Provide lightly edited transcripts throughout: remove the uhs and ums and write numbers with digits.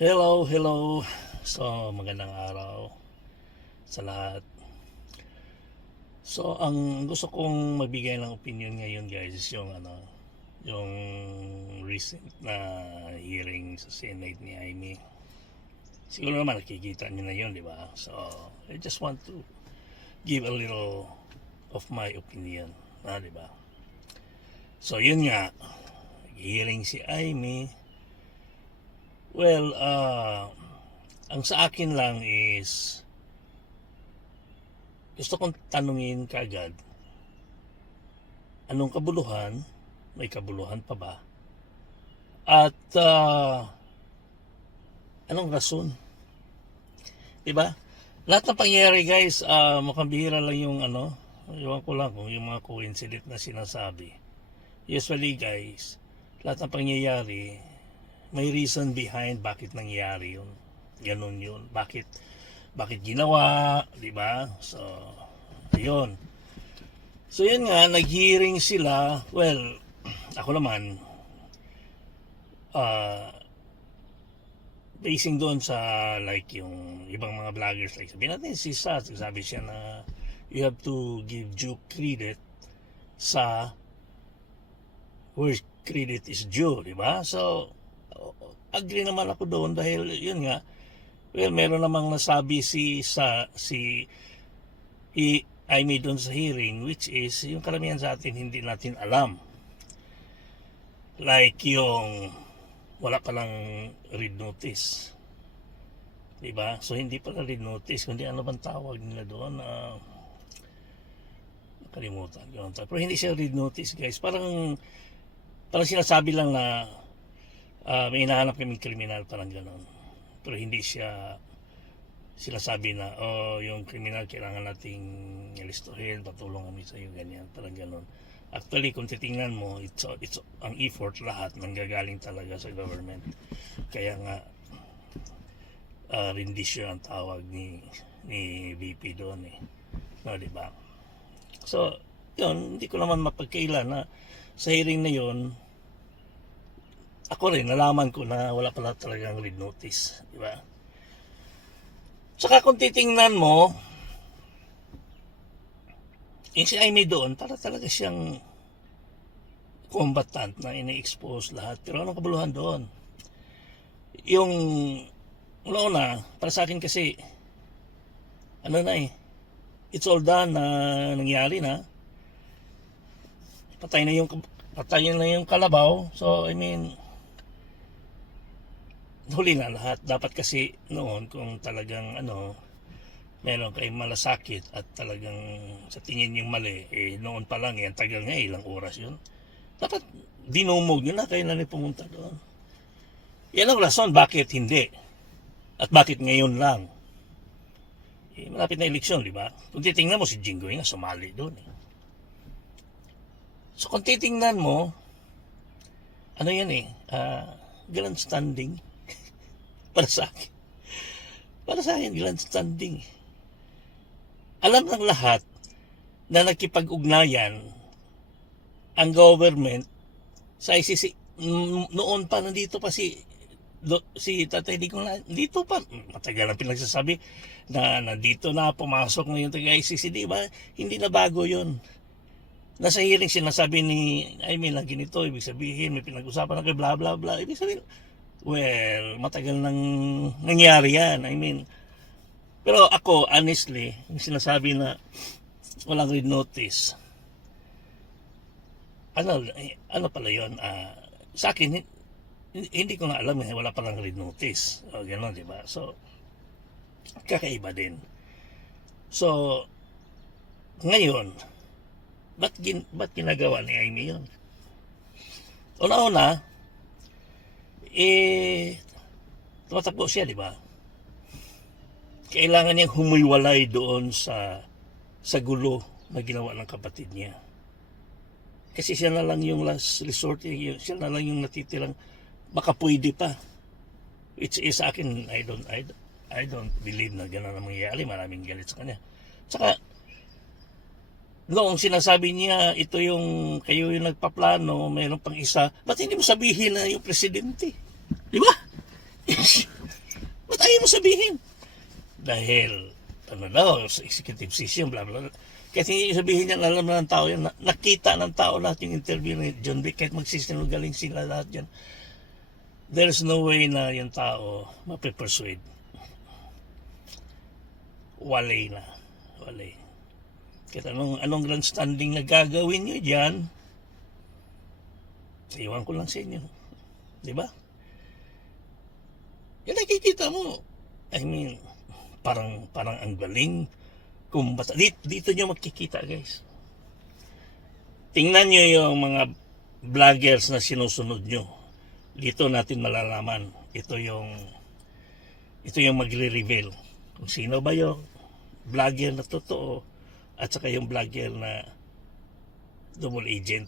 Hello, hello. So, magandang araw sa lahat. So, ang gusto kong magbigay ng opinion ngayon, guys, is yung recent na hearing sa Senate ni Amy. Siguro naman nakikita niyo na yun, di ba? So, I just want to give a little of my opinion, di ba? So, yun nga, hearing si Amy. Well, ang sa akin lang is gusto kong tanungin kaagad, anong kabuluhan? May kabuluhan pa ba? At anong rason? Diba? Lahat ng pangyayari, guys, mukhang bihira lang yung iwan ko lang kung yung mga coincident na sinasabi. Usually, guys, lahat ng pangyayari may reason behind bakit nangyari yun. Ganun yun. Bakit ginawa, di ba? So, ayun. So, yun nga, nag-hearing sila. Well, ako naman, basing doon sa like yung ibang mga vloggers, like sabihin natin si Sas, sabi siya na you have to give due credit sa where credit is due, di ba? So, agree naman ako doon dahil yun nga, well, meron namang nasabi si Amy doon sa hearing, which is yung karamihan sa atin hindi natin alam, like yung wala palang read notice, diba? So hindi pala read notice, kundi ano bang tawag nila doon, nakalimutan yun. Pero hindi siya read notice, guys. Parang sinasabi lang na may hinahanap kaming kriminal, parang gano'n. Pero hindi siya sinasabi na yung kriminal kailangan nating ilistuhin, patulong kami sa iyo, ganyan, parang gano'n. Actually, kung titingnan mo, it's ang effort lahat nanggagaling talaga sa government. Kaya nga rendition ang tawag ni VP doon no, di ba? So, yun, hindi ko naman mapagkailan na sa hearing na yun, ako rin, nalaman ko na wala pala talagang read notice, di ba? Saka kung titingnan mo, yung si Amy doon, para talaga siyang combatant na ini-expose lahat. Pero anong kabuluhan doon? Yung, una, para sa akin kasi, it's all done na nangyari na. Patay na yung kalabaw. So, I mean, huli na lahat. Dapat kasi noon kung talagang meron kayong malasakit at talagang sa tingin yung mali, noon pa lang yan, tagal nga, ilang oras yun. Dapat dinumog nyo na, kayo na pumunta doon. Yan ang rason bakit hindi. At bakit ngayon lang. Malapit na eleksyon, di ba? Kung titingnan mo, si Jinggoy nga sumali doon. So kung titingnan mo, grand standing. Para sa akin, grand standing. Alam ng lahat na nakipag-ugnayan ang government sa ICC. Noon pa, nandito pa si Tatay Digong, dito pa, matagal ang pinagsasabi na nandito na, pumasok na yung taga-ICC, di ba? Hindi na bago yun. Nasa hearing sinasabi ni na ganito, ibig sabihin, may pinag-usapan na kayo, bla bla bla. Ibig sabihin, well, matagal nang nangyari yan. Pero ako, honestly, yung sinasabi na walang read notice, ano pala yun? Sa akin, hindi ko na alam wala palang read notice. Gano'n, di ba? So, kakaiba din. So, ngayon, ba't ginagawa ni Amy yun? Una-una, tumatakbo siya, di ba? Kailangan niyang humiwalay doon sa gulo na ginawa ng kapatid niya. Kasi siya na lang yung last resort, siya na lang yung natitirang baka pwede pa. Which is sa akin, I don't believe na gano'n ang mangyayari. Maraming galit sa kanya. Saka, noong sinasabi niya, kayo yung nagpaplano, mayroon pang isa, ba't hindi mo sabihin na yung presidente? Di ba? sabihin. Dahil, ano daw, sa executive session, blah, blah, blah. Kahit hindi sabihin yan, alam na ng tao yan, nakita ng tao lahat yung interview ni John Vic, kahit magsisinungaling sila lahat yan. There's no way na yung tao mapipersuade. Walay na. Walay. Kahit anong grandstanding na gagawin nyo dyan, iwan ko lang sa inyo. Diba? Yan nakikita mo. I mean, parang ang galing. Kung basta, dito nyo makikita, guys. Tingnan nyo yung mga vloggers na sinusunod nyo. Dito natin malalaman. Ito yung magre-reveal. Kung sino ba yung vlogger na totoo at saka yung vlogger na double agent.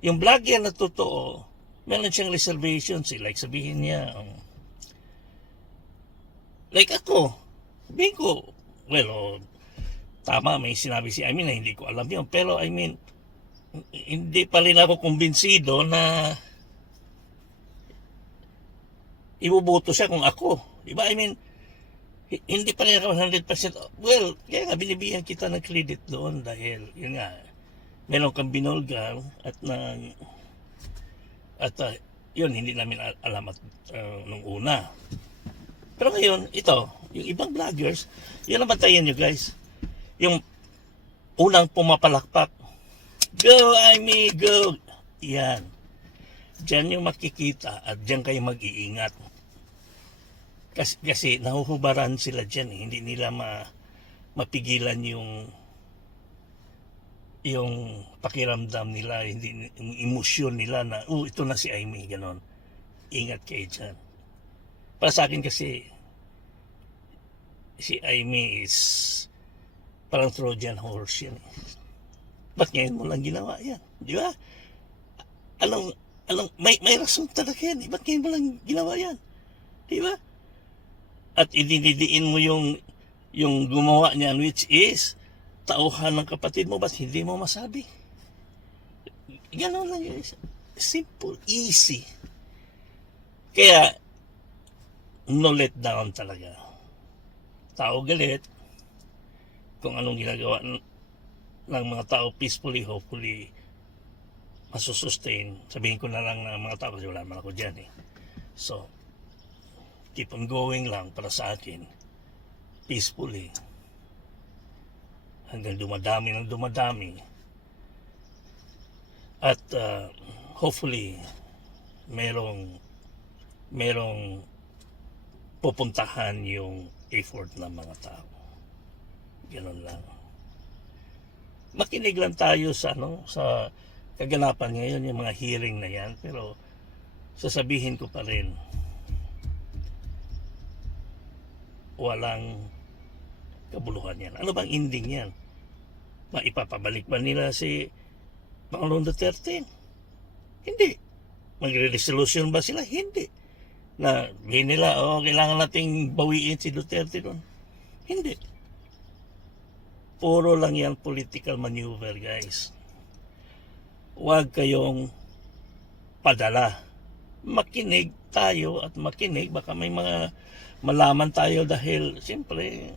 Yung vlogger na totoo, meron siyang reservations. Like sabihin niya, like ako, sabihin ko, well, tama, may sinabi si Amy na hindi ko alam yun. Pero I mean, hindi pa rin ako kumbinsido na ibuboto siya kung ako. Diba? I mean, hindi pa rin ako 100%. Well, kaya nga binibigyan kita ng credit doon dahil, yun nga, meron kang binolgar at yun, hindi namin alam nung una. Pero ngayon, ito, yung ibang vloggers, yun ang bantayan nyo guys. Yung unang pumapalakpak, go Amy, go! Yan. Diyan yung makikita at diyan kayo mag-iingat. Kasi nahuhubaran sila dyan. Hindi nila mapigilan yung pakiramdam nila, hindi, yung emosyon nila na, ito na si Amy, ganon. Ingat kayo dyan. Para sa akin kasi, si Amy is parang Trojan horse yan. Ba't ngayon mo lang ginawa yan? Di ba? May rason talaga yan. Ba't ngayon mo lang ginawa yan? Di ba? At idinidiin mo yung gumawa niyan, which is tauhan ng kapatid mo, ba't hindi mo masabi? Ganon lang yun. Simple, easy. Kaya, no let down talaga. Tao galit, kung anong ginagawa ng mga tao peacefully, hopefully, masusustain. Sabihin ko na lang ng mga tao kasi wala naman ako dyan eh. So, keep on going lang para sa akin, peacefully. Hanggang dumadami ng dumadami. At hopefully, merong pupuntahan yung effort ng mga tao. Ganun lang. Makinig lang tayo sa kaganapan ngayon, yung mga hearing na yan, pero sasabihin ko pa rin, walang kabuluhan yan. Ano bang ending yan? Maipapabalik ba nila si Pangulong Duterte? Hindi. Magre-resolution ba sila? Hindi. Na nila, kailangan nating bawiin si Duterte doon. Hindi. Puro lang yan political maneuver, guys. Huwag kayong padala. Makinig tayo at makinig. Baka may mga malaman tayo dahil, siyempre,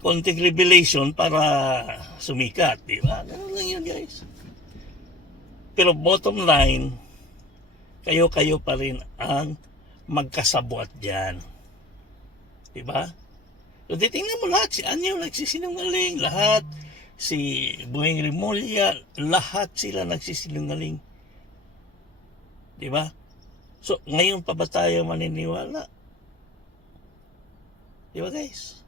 konting revelation para sumikat, di ba? Ganun lang yun, guys. Pero bottom line, kayo pa rin ang magkasabwat dyan. Di ba? So, titingnan mo lahat. Si Anyo nagsisinungaling. Lahat. Si Bueng Rimulya. Lahat sila nagsisinungaling. Di ba? So, ngayon pa ba tayo maniniwala? Di ba, guys?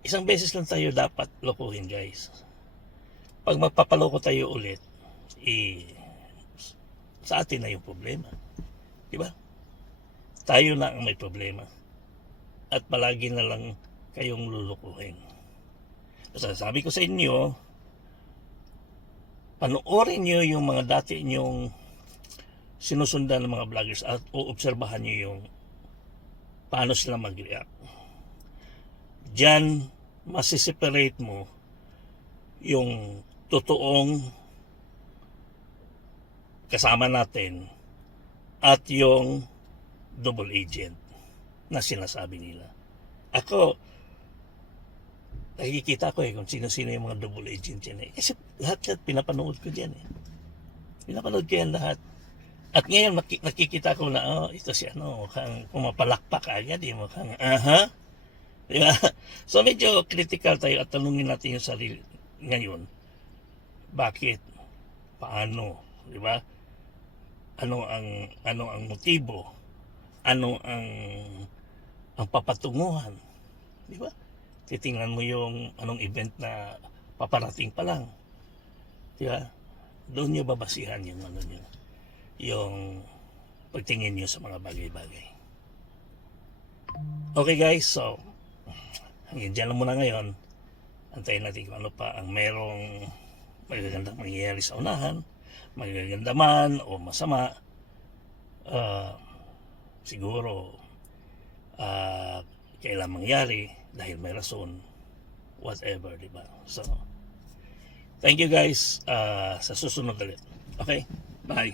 Isang beses lang tayo dapat lokohin, guys. Pag magpapaloko tayo ulit, sa atin na yung problema. Diba? Tayo na ang may problema. At palagi na lang kayong lulukuhin. So, sabi ko sa inyo, panoorin nyo yung mga dati nyong sinusundan ng mga vloggers at uobserbahan nyo yung paano sila mag-react. Diyan, masiseparate mo yung totoong kasama natin at yung double agent na sinasabi nila. Ako, nakikita ko kung sino-sino yung mga double agent yan eh. Kasi lahat pinapanood ko dyan eh. Pinapanood ko yan lahat. At ngayon nakikita ko na, ito si mukhang pumapalakpak agad, mukhang, di ba? So medyo critical tayo at tanungin natin yung sarili ngayon. Bakit? Paano? Di ba? Ano ang motibo? Ano ang papatunguhan? Di ba? Titingnan mo yung anong event na paparating pa lang. Di ba? Doon nyo babasihan yung yung pagtingin nyo sa mga bagay-bagay. Okay guys, so hanggang dyan lang muna ngayon. Antayin natin kung ano pa ang merong magagandang mangyayari sa unahan, magaganda man o masama. Siguro kailan mangyari dahil may rason, whatever, diba? So thank you guys, sa susunod ulit. Okay, bye.